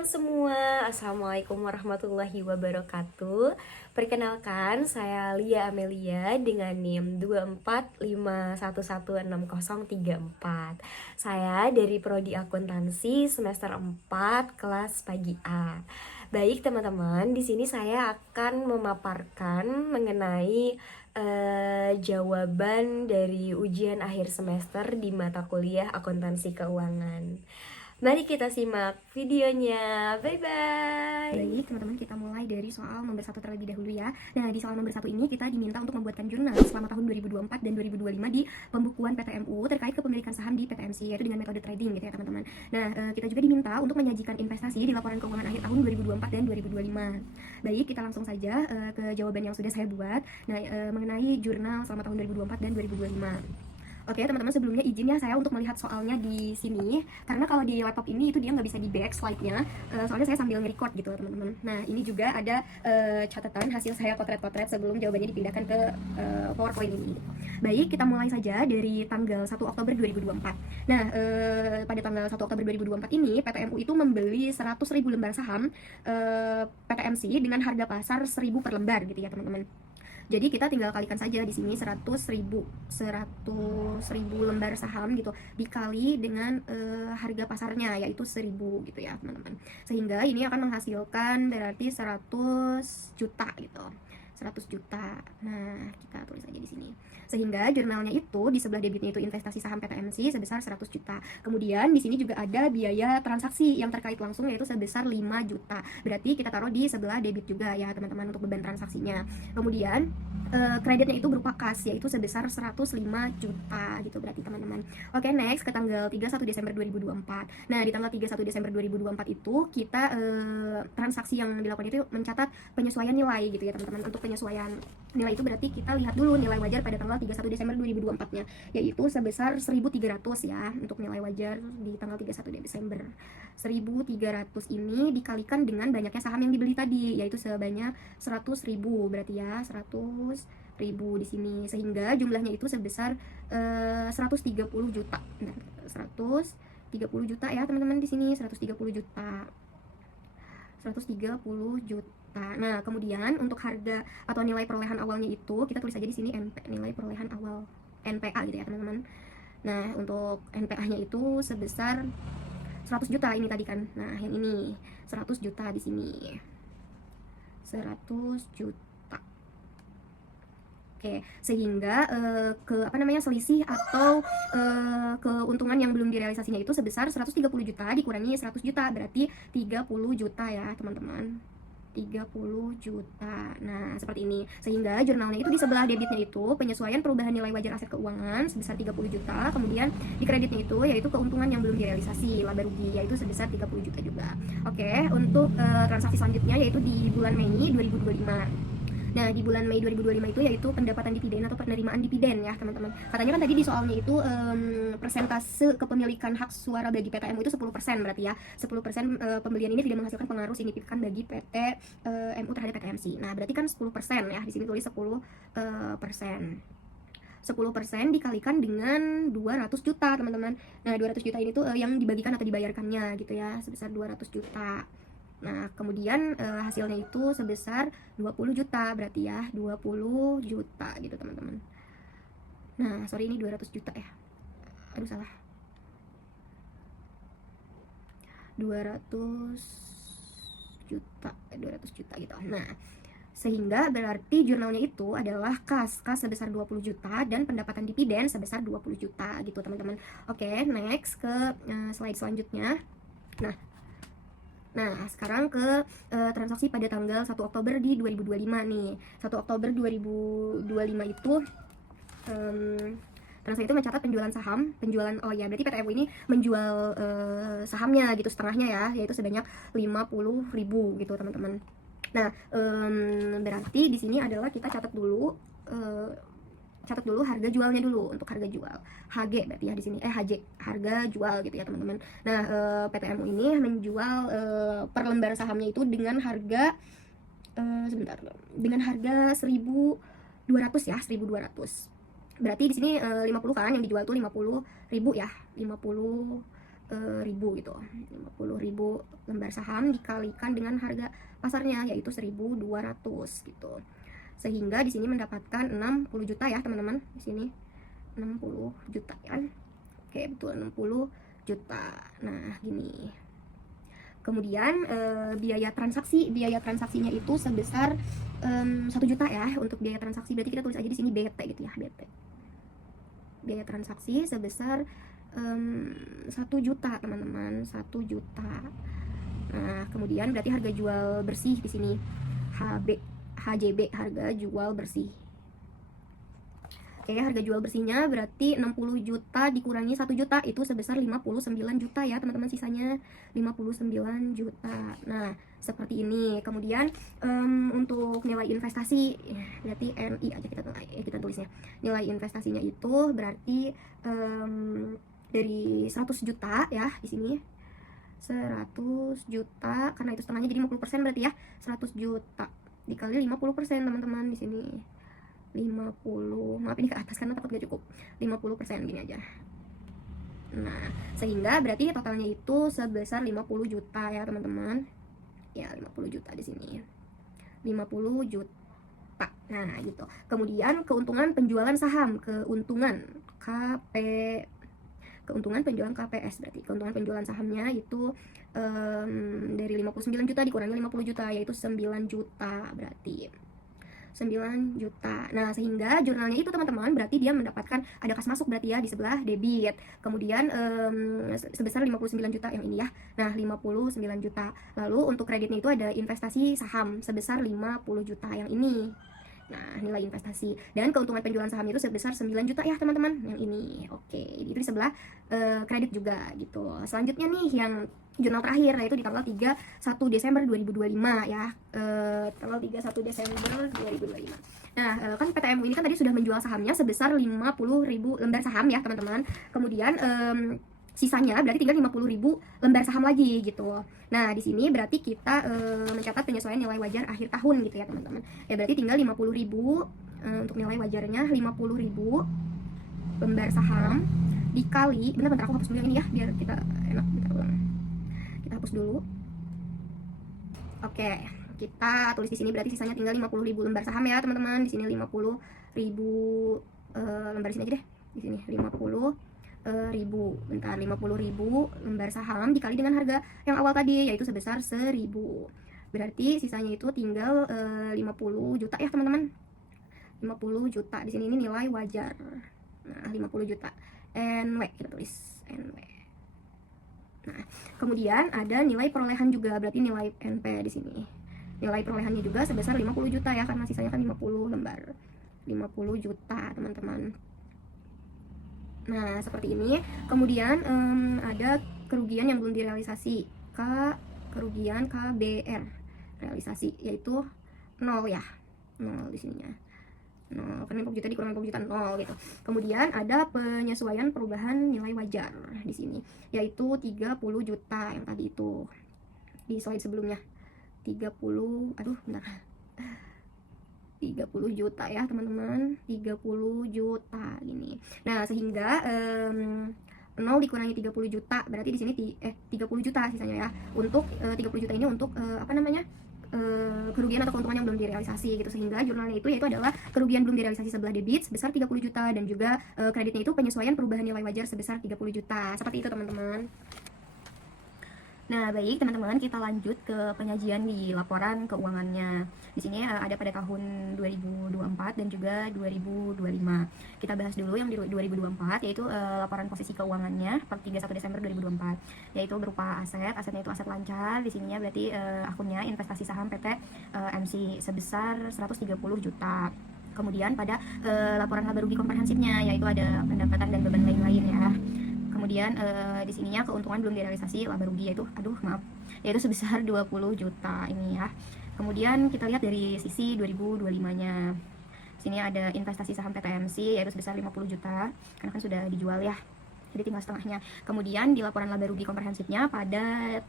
teman-teman semua, Assalamualaikum warahmatullahi wabarakatuh. Perkenalkan, saya Lia Amelia dengan NIM 245116034. Saya dari Prodi Akuntansi semester 4 kelas pagi A. Baik teman-teman, di sini saya akan memaparkan mengenai jawaban dari ujian akhir semester di mata kuliah Akuntansi Keuangan. Mari kita simak videonya. Bye-bye. Baik, teman-teman, kita mulai dari soal nomor 1 terlebih dahulu ya. Nah, di soal nomor 1 ini kita diminta untuk membuatkan jurnal selama tahun 2024 dan 2025 di pembukuan PTMU terkait kepemilikan saham di PTMC, yaitu dengan metode trading gitu ya, teman-teman. Nah, kita juga diminta untuk menyajikan investasi di laporan keuangan akhir tahun 2024 dan 2025. Baik, kita langsung saja ke jawaban yang sudah saya buat. Nah, mengenai jurnal selama tahun 2024 dan 2025. Oke teman-teman, sebelumnya izin ya saya untuk melihat soalnya di sini, karena kalau di laptop ini itu dia nggak bisa di back slide-nya, soalnya saya sambil nge-record gitu teman-teman. Nah, ini juga ada catatan hasil saya potret-potret sebelum jawabannya dipindahkan ke PowerPoint ini. Baik, kita mulai saja dari tanggal 1 Oktober 2024. Nah, pada tanggal 1 Oktober 2024 ini PTMU itu membeli 100.000 lembar saham PTMC dengan harga pasar 1.000 per lembar gitu ya teman-teman. Jadi kita tinggal kalikan saja di sini 100.000 lembar saham gitu dikali dengan harga pasarnya yaitu 1.000 gitu ya teman-teman. Sehingga ini akan menghasilkan berarti 100 juta gitu. 100 juta. Nah, kita tulis aja di sini. Sehingga jurnalnya itu di sebelah debitnya itu investasi saham PTMC sebesar 100 juta. Kemudian di sini juga ada biaya transaksi yang terkait langsung yaitu sebesar 5 juta. Berarti kita taruh di sebelah debit juga ya, teman-teman, untuk beban transaksinya. Kemudian kreditnya itu berupa kas yaitu sebesar 105 juta gitu berarti, teman-teman. Oke, next ke tanggal 31 Desember 2024. Nah, di tanggal 31 Desember 2024 itu kita transaksi yang dilakukan itu mencatat penyesuaian nilai gitu ya, teman-teman. Untuk penyesuaian nilai itu berarti kita lihat dulu nilai wajar pada tanggal 31 Desember 2024-nya, yaitu sebesar 1.300 ya untuk nilai wajar di tanggal 31 Desember. 1.300 ini dikalikan dengan banyaknya saham yang dibeli tadi, yaitu sebanyak 100.000 berarti ya, 100.000 di sini, sehingga jumlahnya itu sebesar 130 juta. Nah, 130 juta ya, teman-teman, di sini 130 juta. 130 juta. Nah, kemudian untuk harga atau nilai perolehan awalnya itu kita tulis aja di sini NP, nilai perolehan awal, NPA gitu ya, teman-teman. Nah, untuk NPA-nya itu sebesar 100 juta ini tadi kan. Nah, yang ini 100 juta di sini. 100 juta. Oke, sehingga selisih atau keuntungan yang belum direalisasinya itu sebesar 130 juta dikurangi 100 juta berarti 30 juta ya, teman-teman. 30 juta. Nah, seperti ini. Sehingga jurnalnya itu di sebelah debitnya itu penyesuaian perubahan nilai wajar aset keuangan sebesar 30 juta, kemudian di kreditnya itu yaitu keuntungan yang belum direalisasi, laba rugi, yaitu sebesar 30 juta juga. Oke, untuk transaksi selanjutnya yaitu di bulan Mei 2025. Nah, di bulan Mei 2025 itu yaitu pendapatan dividen atau penerimaan dividen ya, teman-teman. Katanya kan tadi di soalnya itu persentase kepemilikan hak suara bagi PTMU itu 10% berarti ya. 10% pembelian ini tidak menghasilkan pengaruh signifikan bagi PT MU terhadap PTMC. Nah, berarti kan 10% ya. Di sini tulis 10%. 10% dikalikan dengan 200 juta, teman-teman. Nah, 200 juta ini tuh yang dibagikan atau dibayarkannya gitu ya, sebesar 200 juta. Nah, kemudian hasilnya itu sebesar 20 juta berarti ya, 20 juta gitu, teman-teman. Nah, sorry, ini 200 juta ya. Aduh, salah. 200 juta gitu. Nah, sehingga berarti jurnalnya itu adalah kas sebesar 20 juta dan pendapatan dividen sebesar 20 juta gitu, teman-teman. Oke, next ke slide selanjutnya. Nah, sekarang ke transaksi pada tanggal 1 Oktober di 2025 nih. 1 Oktober 2025 itu transaksi itu mencatat berarti PTMU ini menjual sahamnya gitu setengahnya ya, yaitu sebanyak 50.000 gitu, teman-teman. Nah, berarti di sini adalah kita catat dulu harga jualnya dulu. Untuk harga jual HG berarti ya di sini HJ, harga jual gitu ya, teman-teman. Nah, PTMU ini menjual per lembar sahamnya itu dengan harga dengan harga 1.200 ya, 1.200. Berarti di sini 50 kan yang dijual tuh 50.000 ya, 50 ribu gitu. 50.000 lembar saham dikalikan dengan harga pasarnya yaitu 1.200 gitu. Sehingga di sini mendapatkan 60 juta ya teman-teman. Di sini 60 juta ya. Oke, betul 60 juta. Nah, gini. Kemudian biaya transaksinya itu sebesar 1 juta ya untuk biaya transaksi. Berarti kita tulis aja di sini BT gitu ya, BT. Biaya transaksi sebesar 1 juta teman-teman, 1 juta. Nah, kemudian berarti harga jual bersih di sini HJB, harga jual bersih. Oke, harga jual bersihnya berarti 60 juta dikurangi 1 juta itu sebesar 59 juta ya teman-teman, sisanya 59 juta. Nah, seperti ini. Kemudian untuk nilai investasi berarti NI aja kita tulisnya. Nilai investasinya itu berarti dari 100 juta ya di sini. 100 juta karena itu setengahnya jadi 50% berarti ya. 100 juta dikali 50% teman-teman di sini. 50, maaf ini ke atas karena takut gak cukup. 50% gini aja. Nah, sehingga berarti totalnya itu sebesar 50 juta ya teman-teman. Ya, 50 juta di sini. 50 juta. Nah, gitu. Kemudian keuntungan penjualan saham, keuntungan penjualan KPS berarti. Keuntungan penjualan sahamnya itu dari 59 juta dikurangi 50 juta yaitu 9 juta berarti. 9 juta. Nah, sehingga jurnalnya itu teman-teman berarti dia mendapatkan ada kas masuk berarti ya di sebelah debit. Kemudian sebesar 59 juta yang ini ya. Nah, 59 juta. Lalu untuk kreditnya itu ada investasi saham sebesar 50 juta yang ini. Nah, nilai investasi dan keuntungan penjualan saham itu sebesar 9 juta ya teman-teman yang ini. Oke, itu di sebelah kredit juga gitu. Selanjutnya nih yang jurnal terakhir yaitu di tanggal 31 Desember 2025 ya. Tanggal 31 Desember 2025. Nah, kan PTMU ini kan tadi sudah menjual sahamnya sebesar 50.000 lembar saham ya teman-teman. Kemudian sisanya berarti tinggal 50.000 lembar saham lagi gitu. Nah, di sini berarti kita mencatat penyesuaian nilai wajar akhir tahun gitu ya teman-teman. Ya berarti tinggal 50.000 untuk nilai wajarnya 50.000 lembar saham dikali, bentar aku hapus dulu yang ini ya biar kita enak kita ulang. Kita hapus dulu. Oke, kita tulis di sini berarti sisanya tinggal 50.000 lembar saham ya teman-teman. Di sini 50.000 lembar, di sini aja deh. Di sini 50.000 lembar saham dikali dengan harga yang awal tadi yaitu sebesar 1.000. Berarti sisanya itu tinggal 50 juta ya teman-teman. 50 juta. Di sini ini nilai wajar. Nah, 50 juta. NW kita tulis NW. Nah, kemudian ada nilai perolehan juga, berarti nilai NP di sini. Nilai perolehannya juga sebesar 50 juta ya karena sisanya kan 50 lembar. 50 juta, teman-teman. Nah, seperti ini. Kemudian ada kerugian yang belum direalisasi. Kerugian KBR realisasi yaitu 0 ya. 0 di sininya. 0, karena 50 juta dikurang 50 juta 0 gitu. Kemudian ada penyesuaian perubahan nilai wajar di sini yaitu 30 juta yang tadi itu di slide sebelumnya. 30 juta ya teman-teman, 30 juta gini. Nah, sehingga 0 dikurangi 30 juta berarti di sini 30 juta sisanya ya. Untuk 30 juta ini untuk kerugian atau keuntungan yang belum direalisasi gitu, sehingga jurnalnya itu yaitu adalah kerugian belum direalisasi sebelah debit sebesar 30 juta dan juga kreditnya itu penyesuaian perubahan nilai wajar sebesar 30 juta. Seperti itu teman-teman. Nah, baik teman-teman, kita lanjut ke penyajian di laporan keuangannya. Di sini ada pada tahun 2024 dan juga 2025. Kita bahas dulu yang di 2024 yaitu laporan posisi keuangannya per 31 Desember 2024, yaitu berupa asetnya itu aset lancar. Di sininya berarti akunnya investasi saham PT MC sebesar 130 juta. Kemudian pada laporan laba rugi komprehensifnya yaitu ada pendapatan dan beban lain-lain ya. Kemudian di sininya keuntungan belum direalisasi laba rugi yaitu sebesar 20 juta ini ya. Kemudian kita lihat dari sisi 2025-nya. Sini ada investasi saham PTMC yaitu sebesar 50 juta karena kan sudah dijual ya. Jadi tinggal setengahnya. Kemudian di laporan laba rugi komprehensifnya pada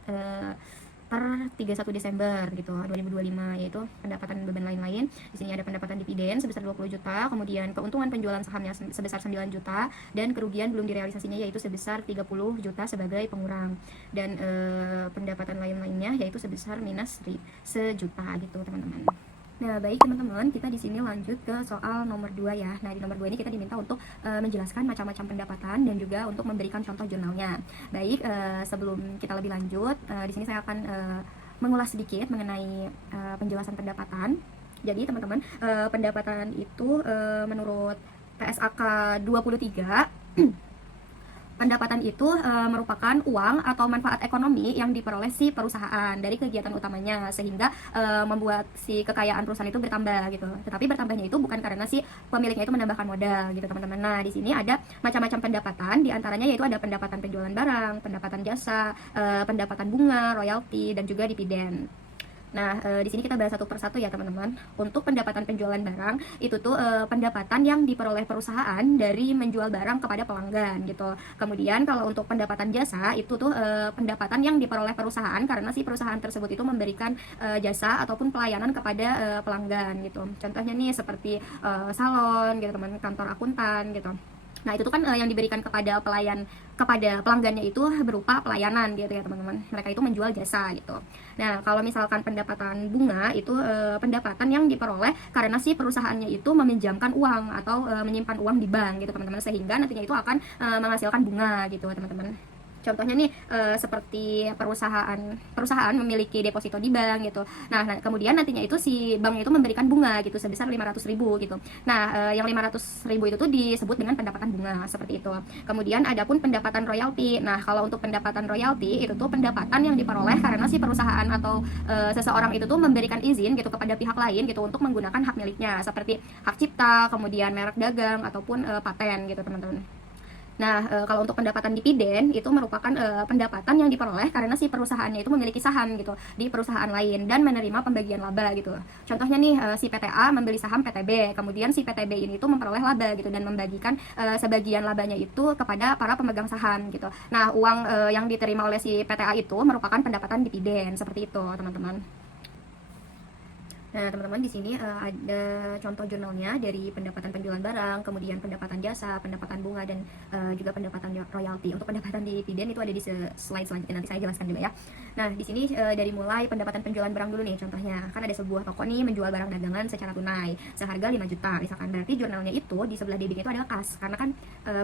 per 31 Desember gitu 2025, yaitu pendapatan beban lain-lain. Di sini ada pendapatan dividen sebesar 20 juta, kemudian keuntungan penjualan sahamnya sebesar 9 juta, dan kerugian belum direalisasinya yaitu sebesar 30 juta sebagai pengurang, dan pendapatan lain-lainnya yaitu sebesar minus sejuta gitu teman-teman. Nah, baik teman-teman, kita di sini lanjut ke soal nomor 2 ya. Nah, di nomor 2 ini kita diminta untuk menjelaskan macam-macam pendapatan dan juga untuk memberikan contoh jurnalnya. Baik, sebelum kita lebih lanjut, di sini saya akan mengulas sedikit mengenai penjelasan pendapatan. Jadi, teman-teman, pendapatan itu menurut PSAK 23 pendapatan itu merupakan uang atau manfaat ekonomi yang diperoleh si perusahaan dari kegiatan utamanya, sehingga membuat si kekayaan perusahaan itu bertambah gitu. Tetapi bertambahnya itu bukan karena si pemiliknya itu menambahkan modal gitu teman-teman. Nah, di sini ada macam-macam pendapatan, diantaranya yaitu ada pendapatan penjualan barang, pendapatan jasa, pendapatan bunga, royalti, dan juga dividen. Nah, di sini kita bahas satu persatu ya teman-teman. Untuk pendapatan penjualan barang itu tuh pendapatan yang diperoleh perusahaan dari menjual barang kepada pelanggan gitu. Kemudian kalau untuk pendapatan jasa itu tuh pendapatan yang diperoleh perusahaan karena si perusahaan tersebut itu memberikan jasa ataupun pelayanan kepada pelanggan gitu. Contohnya nih seperti salon gitu teman, kantor akuntan gitu. Nah, itu tuh kan yang diberikan kepada pelanggannya itu berupa pelayanan gitu ya teman-teman. Mereka itu menjual jasa gitu. Nah, kalau misalkan pendapatan bunga itu pendapatan yang diperoleh karena si perusahaannya itu meminjamkan uang atau menyimpan uang di bank gitu teman-teman, sehingga nantinya itu akan menghasilkan bunga gitu teman-teman. Contohnya nih seperti perusahaan memiliki deposito di bank gitu. Nah, kemudian nantinya itu si bank itu memberikan bunga gitu sebesar 500.000 gitu. Nah, yang 500.000 itu tuh disebut dengan pendapatan bunga seperti itu. Kemudian ada pun pendapatan royalti. Nah, kalau untuk pendapatan royalti itu tuh pendapatan yang diperoleh karena si perusahaan atau seseorang itu tuh memberikan izin gitu kepada pihak lain gitu untuk menggunakan hak miliknya seperti hak cipta, kemudian merek dagang ataupun paten gitu teman-teman. Nah, kalau untuk pendapatan dividen itu merupakan pendapatan yang diperoleh karena si perusahaannya itu memiliki saham gitu di perusahaan lain dan menerima pembagian laba gitu. Contohnya nih si PTA membeli saham PTB, kemudian si PTB ini itu memperoleh laba gitu dan membagikan sebagian labanya itu kepada para pemegang saham gitu. Nah, uang yang diterima oleh si PTA itu merupakan pendapatan dividen seperti itu, teman-teman. Nah, teman-teman di sini ada contoh jurnalnya dari pendapatan penjualan barang, kemudian pendapatan jasa, pendapatan bunga, dan juga pendapatan royalti. Untuk pendapatan dividen itu ada di slide selanjutnya, nanti saya jelaskan juga ya. Nah, di sini dari mulai pendapatan penjualan barang dulu nih contohnya. Kan ada sebuah toko nih menjual barang dagangan secara tunai seharga 5 juta misalkan. Berarti jurnalnya itu di sebelah debit itu adalah kas, karena kan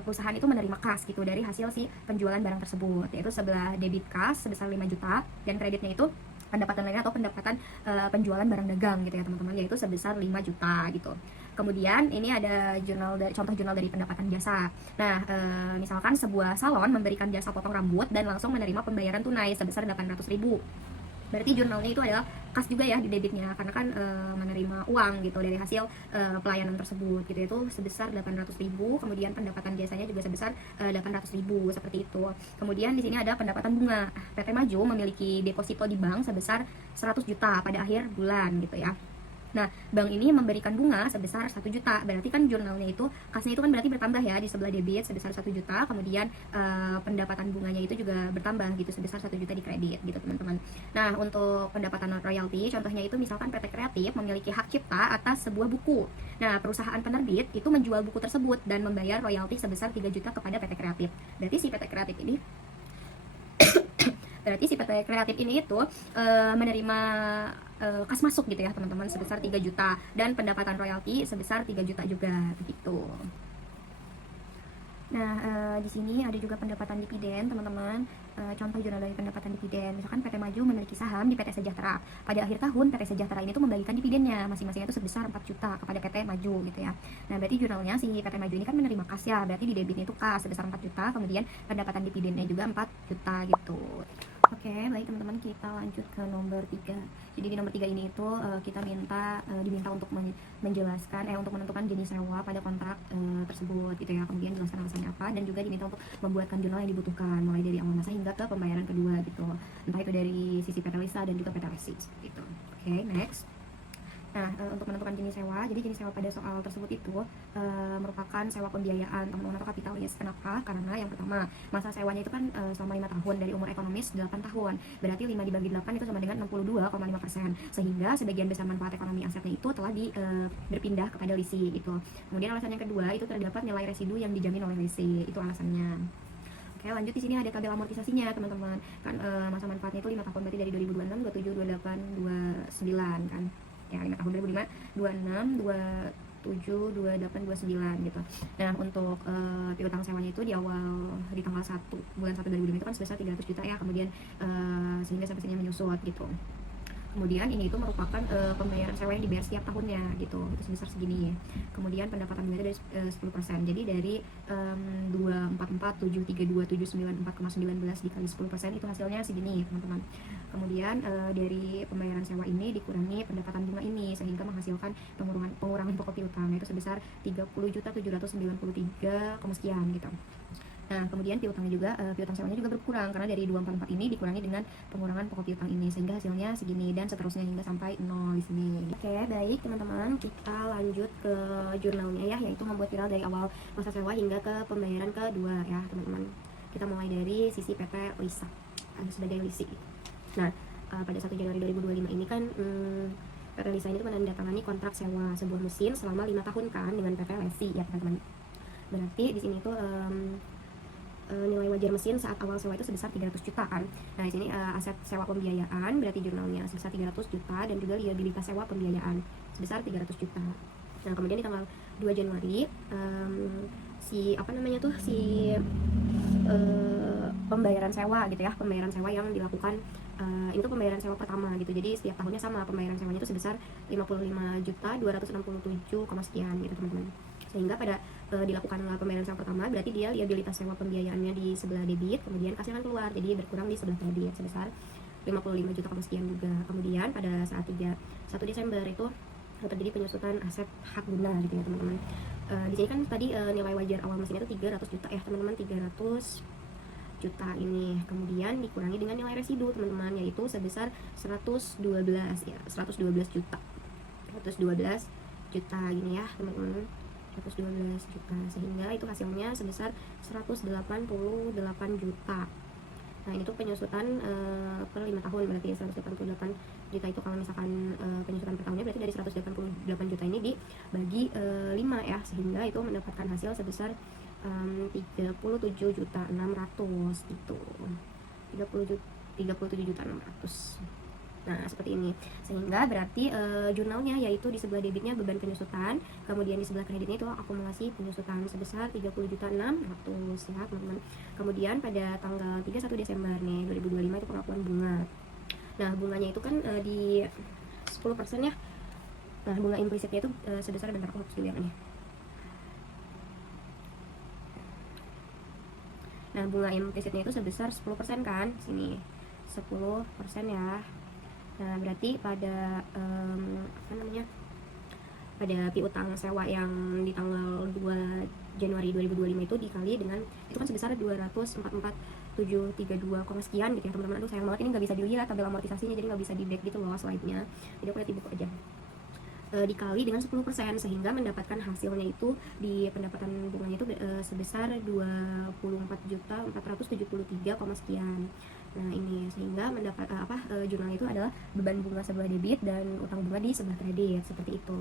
perusahaan itu menerima kas gitu dari hasil si penjualan barang tersebut. Yaitu sebelah debit kas sebesar 5 juta dan kreditnya itu pendapatan lainnya atau pendapatan penjualan barang dagang gitu ya teman-teman, yaitu sebesar 5 juta gitu. Kemudian ini ada contoh jurnal dari pendapatan jasa. Nah, misalkan sebuah salon memberikan jasa potong rambut dan langsung menerima pembayaran tunai sebesar 800.000. Berarti jurnalnya itu adalah kas juga ya di debitnya, karena kan menerima uang gitu dari hasil pelayanan tersebut gitu, itu sebesar 800.000. Kemudian pendapatan jasanya juga sebesar 800.000 seperti itu. Kemudian di sini ada pendapatan bunga. PT Maju memiliki deposito di bank sebesar 100 juta pada akhir bulan gitu ya. Nah, bank ini memberikan bunga sebesar 1 juta. Berarti kan jurnalnya itu, kasnya itu kan berarti bertambah ya di sebelah debit sebesar 1 juta. Kemudian pendapatan bunganya itu juga bertambah gitu sebesar 1 juta di kredit gitu teman-teman. Nah, untuk pendapatan royalti contohnya itu misalkan PT Kreatif memiliki hak cipta atas sebuah buku. Nah, perusahaan penerbit itu menjual buku tersebut dan membayar royalti sebesar 3 juta kepada PT Kreatif. Berarti si PT Kreatif ini itu menerima kas masuk gitu ya teman-teman sebesar 3 juta dan pendapatan royalti sebesar 3 juta juga begitu. Nah, di sini ada juga pendapatan dividen teman-teman. Contoh jurnal dari pendapatan dividen, misalkan PT Maju memiliki saham di PT Sejahtera. Pada akhir tahun PT Sejahtera ini tuh membagikan dividennya masing-masing itu sebesar 4 juta kepada PT Maju gitu ya. Nah, berarti jurnalnya si PT Maju ini kan menerima kas ya, berarti di debitnya itu kas sebesar 4 juta, kemudian pendapatan dividennya juga 4 juta gitu. Oke, baik teman-teman, kita lanjut ke nomor 3. Jadi di nomor 3 ini itu kita diminta untuk menjelaskan untuk menentukan jenis sewa pada kontrak tersebut gitu ya. Kemudian jelaskan alasannya apa, dan juga diminta untuk membuatkan jurnal yang dibutuhkan mulai dari awal masa hingga ke pembayaran kedua gitu. Entah itu dari sisi PT Lisa dan juga PT Lesi seperti itu. Oke, next. Nah, untuk menentukan jenis sewa, jadi jenis sewa pada soal tersebut itu merupakan sewa pembiayaan teman-teman atau kapitalis. Kenapa? Karena yang pertama, masa sewanya itu kan selama 5 tahun, dari umur ekonomis 8 tahun. Berarti 5 dibagi 8 itu sama dengan 62,5%. Sehingga sebagian besar manfaat ekonomi asetnya itu telah berpindah kepada leasing gitu. Kemudian alasan yang kedua, itu terdapat nilai residu yang dijamin oleh leasing. Itu alasannya. Oke, lanjut di sini ada tabel amortisasinya, teman-teman. Kan masa manfaatnya itu 5 tahun, berarti dari 2026, 27, 28, 29 kan. Ya, 5 tahun 2005, 26, 27, 28, 29 gitu. Nah, untuk piutang sewanya itu di tanggal 1 bulan 1 2005 itu kan sebesar 300 juta ya, kemudian sehingga sampai sini menyusut gitu. Kemudian ini itu merupakan pembayaran sewa yang dibayar setiap tahunnya gitu, itu sebesar segini. Kemudian pendapatan bunga dari 10%, jadi dari 244,732,794,19 dikali 10% itu hasilnya segini teman-teman. Kemudian dari pembayaran sewa ini dikurangi pendapatan bunga ini, sehingga menghasilkan pengurangan pokok piutang, itu sebesar 30.793, sekian gitu. Nah, kemudian piutang sewanya juga berkurang karena dari 244 ini dikurangi dengan pengurangan pokok piutang ini, sehingga hasilnya segini dan seterusnya hingga sampai 0 di sini. Oke, baik teman-teman, kita lanjut ke jurnalnya ya, yaitu membuat viral dari awal masa sewa hingga ke pembayaran kedua ya, teman-teman. Kita mulai dari sisi PT Lisa sebagai leasing. Nah, pada 1 Januari 2025 ini kan PT Lisa ini menandatangani kontrak sewa sebuah mesin selama 5 tahun kan dengan PT Lesi ya, teman-teman. Berarti di sini tuh nilai wajar mesin saat awal sewa itu sebesar 300 juta kan. Nah, di sini aset sewa pembiayaan berarti jurnalnya sebesar 300 juta dan juga liabilitas sewa pembiayaan sebesar 300 juta. Nah, kemudian di tanggal 2 Januari pembayaran sewa gitu ya, pembayaran sewa yang dilakukan itu pembayaran sewa pertama gitu. Jadi setiap tahunnya sama pembayaran sewanya itu sebesar 55.267, sekian gitu teman-teman. Sehingga pada dilakukanlah pembayaran sewa pertama, berarti dia liabilitas sewa pembiayaannya di sebelah debit, kemudian kasnya kan keluar, jadi berkurang di sebelah kredit sebesar 55 juta sekian juga. Kemudian pada saat 1 Desember itu terjadi penyusutan aset hak guna gitu ya teman-teman. Di sini kan tadi nilai wajar awal mesinnya itu 300 juta ya teman-teman, 300 juta ini kemudian dikurangi dengan nilai residu teman-teman, yaitu sebesar 112 ya, 112 juta gini ya teman-teman, 112 juta, sehingga itu hasilnya sebesar 188 juta. Nah, ini tuh penyusutan per 5 tahun, berarti 188 juta itu kalau misalkan penyusutan per tahunnya, berarti dari 188 juta ini dibagi 5 ya, sehingga itu mendapatkan hasil sebesar 37.600 gitu, 37.600. Nah, seperti ini. Sehingga berarti jurnalnya yaitu di sebelah debitnya beban penyusutan, kemudian di sebelah kreditnya itu akumulasi penyusutan sebesar 30.600 ya, teman-teman. Kemudian pada tanggal 31 Desember nih 2025 itu pengakuan bunga. Nah, bunganya itu kan di 10% ya. Nah, bunga implisitnya itu sebesar, bentar aku harus dilihat nih. Nah, bunga implisitnya itu sebesar 10% kan, sini 10% ya. Nah, berarti pada pada piutang sewa yang di tanggal 2 Januari 2025 itu dikali dengan itu kan sebesar 244.732, sekian gitu ya teman-teman. Aduh, sayang banget ini nggak bisa dilihat tabel amortisasinya, jadi nggak bisa di back gitu loh slide-nya, jadi aku lihat di buku aja. Dikali dengan 10%, sehingga mendapatkan hasilnya itu di pendapatan bunganya itu sebesar 24.473, sekian. Nah, ini sehingga mendapat jurnal itu adalah beban bunga sebelah debit dan utang bunga di sebelah kredit, seperti itu.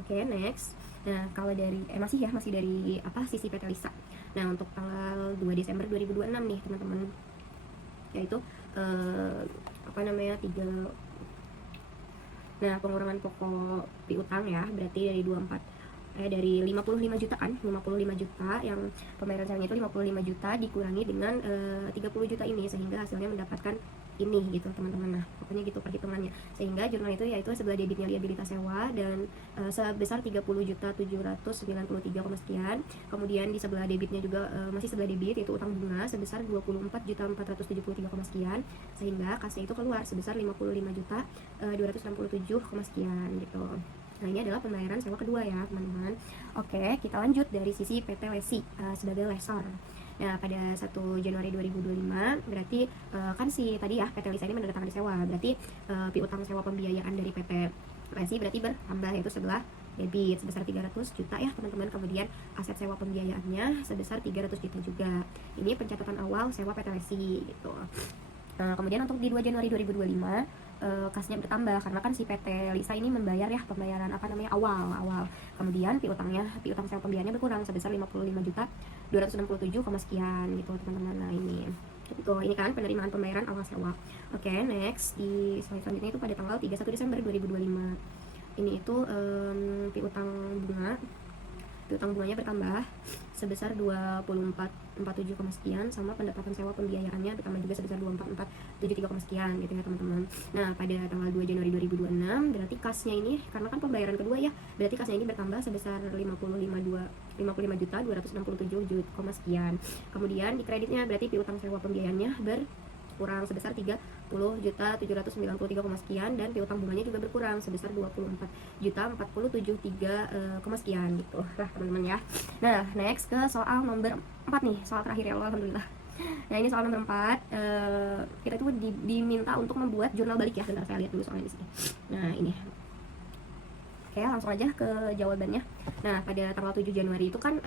Oke, next. Nah, kalau dari masih dari sisi PT Lisa. Nah, untuk tanggal 2 Desember 2026 nih teman-teman, yaitu pengurangan pokok piutang ya, berarti dari 55 juta kan, 55 juta yang pembayaran sewanya itu 55 juta dikurangi dengan 30 juta ini, sehingga hasilnya mendapatkan ini gitu teman-teman. Nah, pokoknya gitu perhitungannya, sehingga jurnal itu yaitu sebelah debitnya liabilitas sewa dan sebesar 30.793, sekian. Kemudian di sebelah debitnya juga masih sebelah debit, yaitu utang bunga sebesar 24.473, sekian, sehingga kasnya itu keluar sebesar 55.267, sekian gitu. Nah, ini adalah pembayaran sewa kedua ya teman-teman. Oke, kita lanjut dari sisi PT Lesi sebagai lessor. Nah, pada 1 Januari 2025 berarti kan si tadi ya PT Lisa ini menandatangani sewa, berarti piutang sewa pembiayaan dari PT kredi berarti bertambah, yaitu sebelah debit sebesar 300 juta ya teman-teman. Kemudian aset sewa pembiayaannya sebesar 300 juta juga. Ini pencatatan awal sewa PT Lesi gitu. Nah, kemudian untuk di 2 Januari 2025 kasnya bertambah karena kan si PT Lisa ini membayar ya pembayaran awal. Kemudian piutang sewa pembiayaannya berkurang sebesar 55 juta 267, sekian gitu teman-teman. Nah, ini kan penerimaan pembayaran awal sewa. Oke, next di slide selanjutnya itu pada tanggal 31 Desember 2025. Ini itu piutang bunganya bertambah sebesar 2447, sekian, sama pendapatan sewa pembiayaannya bertambah juga sebesar 2447 sekian gitu ya teman-teman. Nah, pada tanggal 2 Januari 2026 berarti kasnya ini karena kan pembayaran kedua ya, berarti kasnya ini bertambah sebesar 55 juta 267 sekian. Kemudian di kreditnya berarti piutang sewa pembiayaannya berkurang sebesar 30 juta 793, sekian, dan piutang bunganya juga berkurang sebesar 24 juta 473, sekian gitu lah teman-teman ya. Nah, next ke soal nomor 4 nih, soal terakhir ya Allah, alhamdulillah. Nah, ini soal nomor 4, kita tuh diminta untuk membuat jurnal balik ya. Bentar saya lihat dulu soalnya di sini. Nah, ini. Oke, langsung aja ke jawabannya. Nah, pada tanggal 7 Januari itu kan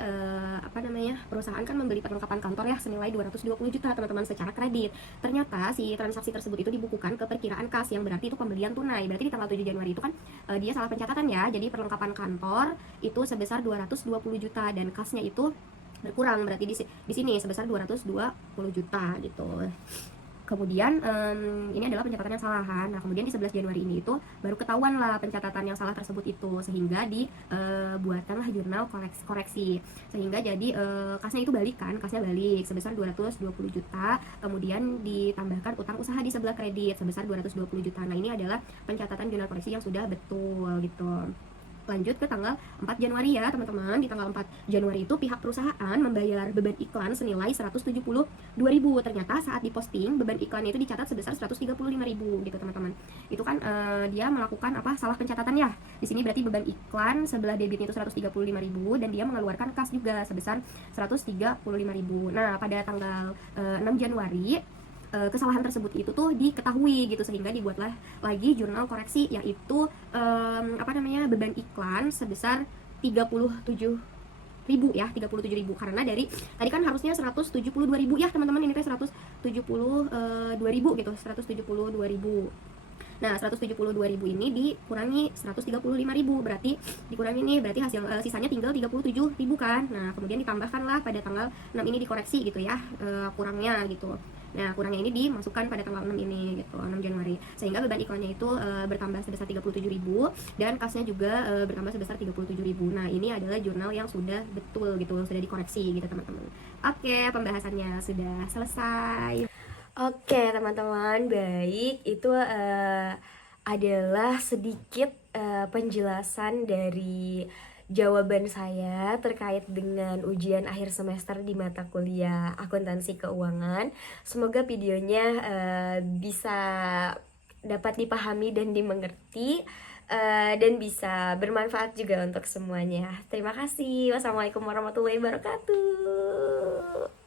perusahaan kan membeli perlengkapan kantor ya senilai 220 juta teman-teman secara kredit. Ternyata si transaksi tersebut itu dibukukan ke perkiraan kas, yang berarti itu pembelian tunai. Berarti di tanggal 7 Januari itu kan dia salah pencatatan ya. Jadi perlengkapan kantor itu sebesar 220 juta dan kasnya itu berkurang, berarti di sini sebesar 220 juta gitu. Kemudian ini adalah pencatatan yang salah. Nah, kemudian di 11 Januari ini itu baru ketahuan lah pencatatan yang salah tersebut itu, sehingga dibuatkanlah jurnal koreksi. Sehingga jadi kasnya itu kasnya balik sebesar 220 juta, kemudian ditambahkan utang usaha di sebelah kredit sebesar 220 juta. Nah, ini adalah pencatatan jurnal koreksi yang sudah betul gitu. Lanjut ke tanggal 4 Januari ya teman-teman. Di tanggal 4 Januari itu pihak perusahaan membayar beban iklan senilai 172.000. Ternyata saat diposting beban iklannya itu dicatat sebesar 135.000 gitu teman-teman. Itu kan dia melakukan salah pencatatan ya. Di sini berarti beban iklan sebelah debitnya itu 135.000 dan dia mengeluarkan kas juga sebesar 135.000. Nah, pada tanggal 6 Januari kesalahan tersebut itu tuh diketahui gitu, sehingga dibuatlah lagi jurnal koreksi, yaitu beban iklan sebesar 37.000 ya, 37.000, karena dari tadi kan harusnya 172.000 ya teman-teman, ini teh 172.000 gitu, 172.000. Nah, 172.000 ini dikurangi 135.000, berarti dikurangi nih, berarti hasil sisanya tinggal 37.000 kan. Nah, kemudian ditambahkanlah pada tanggal 6 ini dikoreksi gitu ya, kurangnya gitu. Nah, kurangnya ini dimasukkan pada tanggal 6 ini gitu, 6 Januari. Sehingga beban iklannya itu bertambah sebesar 37.000 dan kasnya juga bertambah sebesar 37.000. Nah, ini adalah jurnal yang sudah betul gitu, sudah dikoreksi gitu teman-teman. Oke, pembahasannya sudah selesai. Oke teman-teman, baik, itu adalah sedikit penjelasan dari jawaban saya terkait dengan ujian akhir semester di mata kuliah akuntansi keuangan. Semoga videonya bisa dapat dipahami dan dimengerti, dan bisa bermanfaat juga untuk semuanya. Terima kasih. Wassalamualaikum warahmatullahi wabarakatuh.